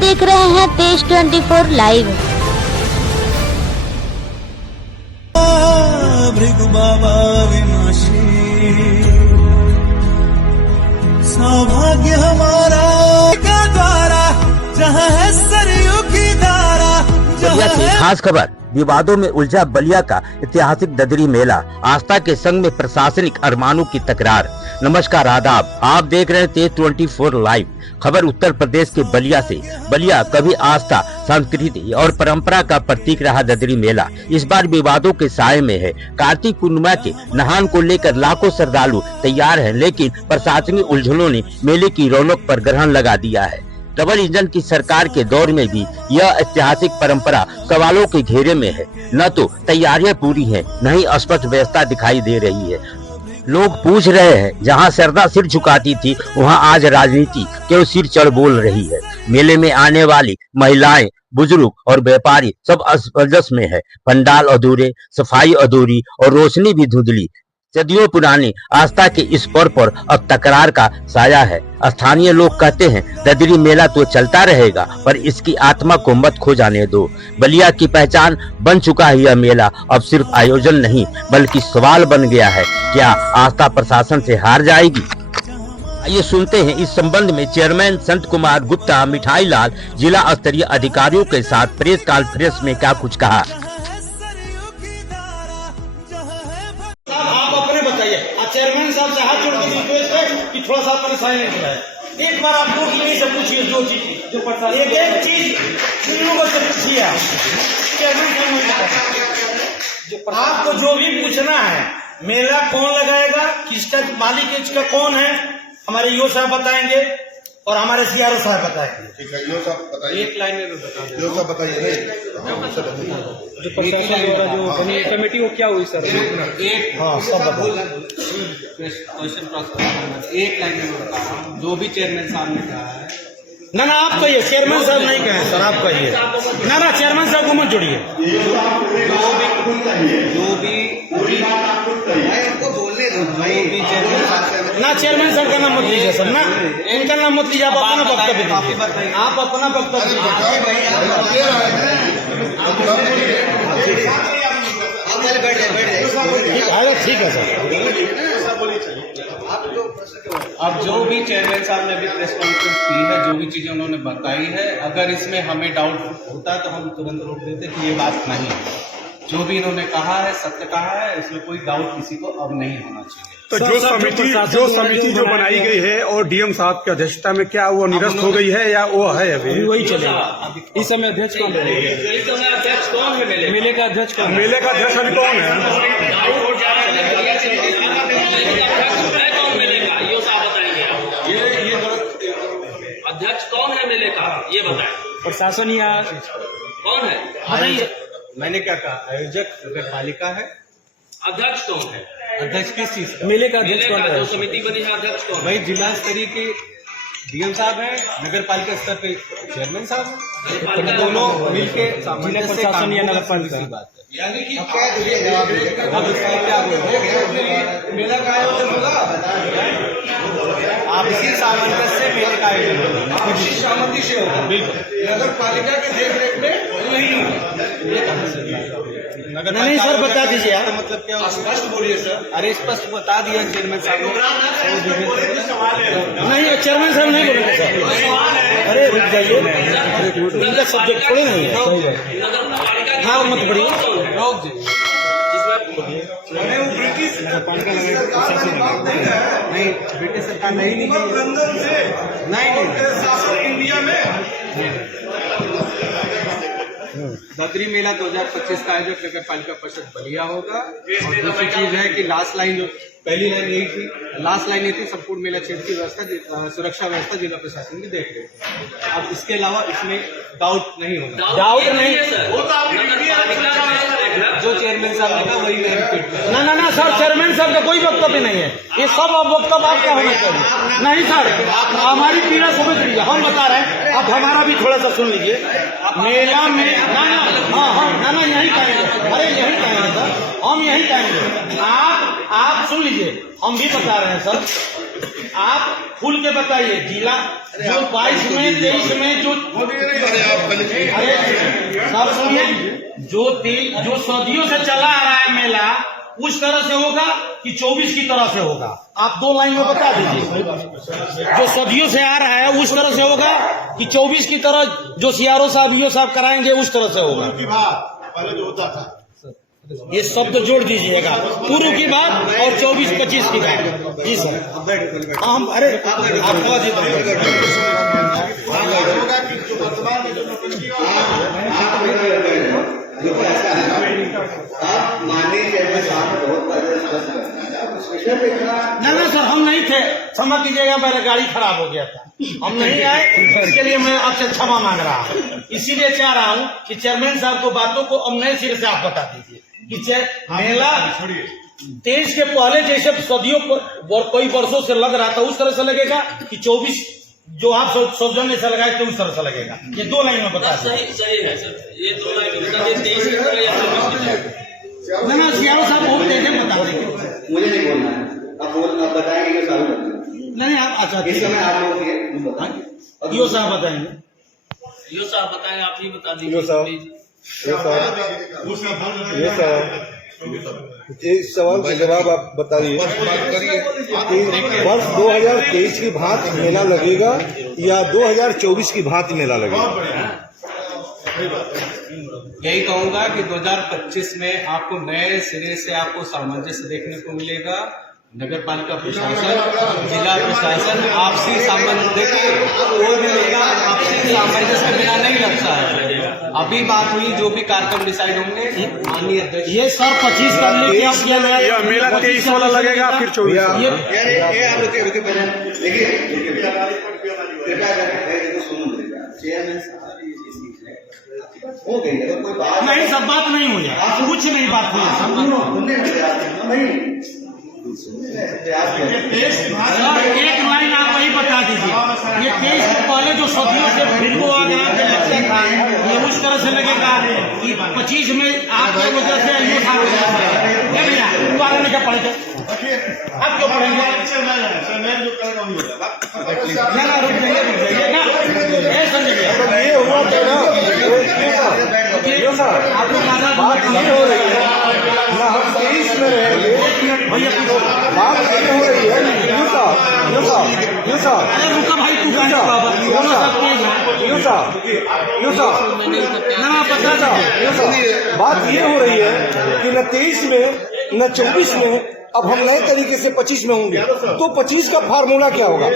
देख रहे हैं तेज 24 लाइव। भृगु बाबा विनाशी सौभाग्य हमारा का द्वारा जहाँ है सरयू की धारा। बलिया की खास खबर, विवादों में उलझा बलिया का ऐतिहासिक ददरी मेला, आस्था के संग में प्रशासनिक अरमानों की तकरार। नमस्कार, आदाब, आप देख रहे हैं तेज 24 लाइव। खबर उत्तर प्रदेश के बलिया से। बलिया कभी आस्था, संस्कृति और परंपरा का प्रतीक रहा ददरी मेला इस बार विवादों के साए में है। कार्तिक पूर्णिमा के नहान को लेकर लाखों श्रद्धालु तैयार हैं, लेकिन प्रशासनिक उलझनों ने मेले की रौनक पर ग्रहण लगा दिया है। डबल इंजन की सरकार के दौर में भी यह ऐतिहासिक परंपरा सवालों के घेरे में है। न तो तैयारियां पूरी हैं, न ही स्पष्ट व्यवस्था दिखाई दे रही है। लोग पूछ रहे हैं, जहां श्रद्धा सिर झुकाती थी वहां आज राजनीति क्यों सिर चढ़ बोल रही है। मेले में आने वाली महिलाएं, बुजुर्ग और व्यापारी सब असमंजस में है। पंडाल अधूरे, सफाई अधूरी और रोशनी भी धुंधली। सदियों पुरानी आस्था के इस पर्व पर अब तकरार का साया है। स्थानीय लोग कहते हैं ददरी मेला तो चलता रहेगा, पर इसकी आत्मा को मत खो जाने दो। बलिया की पहचान बन चुका है यह मेला, अब सिर्फ आयोजन नहीं बल्कि सवाल बन गया है, क्या आस्था प्रशासन से हार जाएगी? आइए सुनते हैं इस संबंध में चेयरमैन संत कुमार गुप्ता मिठाई लाल जिला स्तरीय अधिकारियों के साथ प्रेस कॉन्फ्रेंस में क्या कुछ कहा। चेयरमैन साहब से हाथ जोड़ के रिक्वेस्ट है कि थोड़ा सा परेशानी नहीं कराए। एक बार आप लोग यहीं से पूछिए, दो चीज जो परेशानी, एक चीज इन लोगों से पूछिए। आप चेयरमैन साहब आपको जो भी पूछना है, मेला कौन लगाएगा, किसका मालिक इसका कौन है, हमारे यो साहब बताएंगे और हमारे सीआरओ साहब बताएंगे। ठीक है, यो साहब बताइए, एक लाइन में बताइए। यो साहब बताइए। जो प्रशासन द्वारा जो कमेटी वो क्या हुई सर? एक हाँ सब एक लाइन में बता रहा हूँ, जो भी चेयरमैन साहब ने कहा है। ना आप कहिए, चेयरमैन साहब नहीं कहे सर, आप कहिए। ना चेयरमैन साहब को मत जोड़िए। जो भी बोलने ना चेयरमैन साहब का नाम मत लीजिए सर, ना इनका नाम मत लीजिए। आप अपना वक्तव्य दीजिए, आप अपना वक्तव्य ठीक है सर। अब जो भी चेयरमैन साहब ने अभी प्रेस कॉन्फ्रेंस की है, जो भी चीजें उन्होंने बताई है, अगर इसमें हमें डाउट होता है तो हम तुरंत रोक देते कि ये बात नहीं है। जो भी इन्होंने कहा है सत्य कहा है, इसमें कोई डाउट किसी को अब नहीं होना चाहिए। तो जो समिति जो बनाई गई है और डीएम साहब की अध्यक्षता में, क्या वो निरस्त हो गई है या वो है अभी वही चलेगा? इस समय अध्यक्ष कौन है? अध्यक्ष कौन है? मेले का अध्यक्ष कौन है? मेले का अध्यक्ष अभी कौन है? अध्यक्ष कौन है मेले का, ये बताएं। प्रशासन या कौन है? मैंने क्या कहा? आयोजक नगर पालिका है। अध्यक्ष कौन है? अध्यक्ष किस चीज का? मेले का अध्यक्ष कौन है? जो समिति बनी है, अध्यक्ष कौन? भाई जिला स्तरीय के डीएम साहब है, नगर पालिका स्तर पे चेयरमैन साहब है, दोनों मिलके जिला प्रशासन या नगर पालिका। यानी कि अब इसका क्या मेला का आयोजन होगा, आप इसी सामंजस्य से मेले का आयोजन होगा, इसी सहमति से होगा। बिल्कुल नगर पालिका के देख रेख में नहीं नगर नहीं सर, बता दीजिए यार, मतलब क्या स्पष्ट बोलिए सर। अरे स्पष्ट बता दिया चेयरमैन साहब ने। नहीं चेयरमैन साहब नहीं बोलेंगे सर। अरे रुक जाइए, इनका सब्जेक्ट थोड़े नहीं है। सही है, हाँ मत पढ़िए, रोक ब्रिटिश नहीं, ब्रिटिश सरकार नहीं इंडिया में ददरी मेला 2025 का आयोजक नगर पालिका परिषद बलिया होगा। और दूसरी चीज है कि लास्ट लाइन जो पहली लाइन यही थी, लास्ट लाइन ये थी संपूर्ण मेला क्षेत्र की व्यवस्था, सुरक्षा व्यवस्था जिला प्रशासन की देख रेख। अब इसके अलावा इसमें डाउट नहीं होगा। डाउट नहीं जो चेयरमैन साहब ने कहा वही मैं रिपीट कर। ना सर, चेयरमैन साहब का कोई वक्तव्य नहीं है, ये सब वक्तव्य आपका होना चाहिए। नहीं सर, हमारी पीड़ा समझ लीजिए, हम बता रहे हैं, अब हमारा भी थोड़ा सा सुन लीजिए। मेला में ना यही कहेंगे, अरे यही कहेंगे सर, हम यही कहेंगे। आप सुन लीजिए, हम भी बता रहे हैं सर, आप खुल के बताइए जिला जो 22 में 23 में जो अरे आप पहले अरे सब सुनिए जो सदियों से चला आ रहा है मेला उस तरह से होगा कि 24 की तरह से होगा? आप 2 लाइन में बता दीजिए। जो सदियों से आ रहा है उस तरह से होगा कि 24 की तरह जो सीआरओ साहब ईओ साहब कराएंगे उस तरह से होगा? पहले जो होता था ये शब्द जोड़ दीजिएगा, पूर्व की बात और 24-25 की बात। जी सर हम अरे आप ना सर हम नहीं थे, क्षमा कीजिएगा, मेरा गाड़ी खराब हो गया था, हम नहीं आए, इसके लिए मैं आपसे क्षमा मांग रहा हूँ। इसीलिए चाह रहा हूँ कि चेयरमैन साहब को बातों को अब नए सिरे से आप बता दीजिए कि मेला 23 के पहले जैसे सदियों पर कई वर्षों से लग रहा था उस तरह से लगेगा कि 24 जो आप सौजन्य से लगाए थे उस तरह से लगेगा? ये 2 लाइन में बता दीजिए। सही है सर, ये 2 लाइन में बता दीजिए, 23 की तरह या 24 की तरह। ना सीआरओ साहब बहुत तेज है, बता देंगे। मुझे नहीं बोलना है, आप बताएंगे कि सारू करते नहीं आप अच्छा इस समय आप लोग ईओ साहब बताएंगे। यो साहब बताएं, आप ही बता दीजिए। इस सवाल का जवाब आप बताइए कि वर्ष 2023 की भांति मेला लगेगा या 2024 की भांति मेला लगेगा? यही कहूंगा कि 2025 में आपको नए सिरे से आपको सामंजस्य देखने को मिलेगा। नगर पालिका प्रशासन, जिला प्रशासन आपसी सामंजस्य देखिए वो मिलेगा, आपसी सामंजस्य के बिना नहीं लगता है। अभी बात हुई जो भी कार्यक्रम डिसाइड होंगे माननीय अध्यक्ष ये सर 25 करने की आप क्या या मेला 23 वाला लगेगा फिर 24 ये आप रुके देखिए हो गई है कोई बात नहीं, सब बात नहीं हुई है, कुछ नहीं बात हुई है, सब एक लाइन आप वही बता दीजिए। ये 23 के पहले जो सदियों से भिड़को आ गया ये उस तरह से लगेगा कि 25 में आपके वजह से ये भैया दोबारा नहीं क्या पढ़ेंगे आप क्यों पढ़ेंगे? ना रुक जाइए ना संजय ये हुआ क्या ना आप लोग बात ये हो रही है ना, हम 23 में रहेंगे, भैया बात ये हो रही है यू साहब अरे रुका भाई तू बात ये हो रही है कि न 23 में न 24 में, अब हम नए तरीके से 25 में होंगे, तो 25 का फार्मूला क्या होगा?